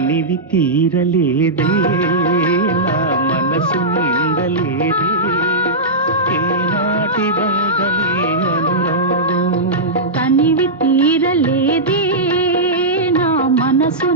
తనివి తీరలేదే నా మనసు నిండలేదే ఏనాటి బంధమే అనురాగం తనివి తీరలేదే నా మనసు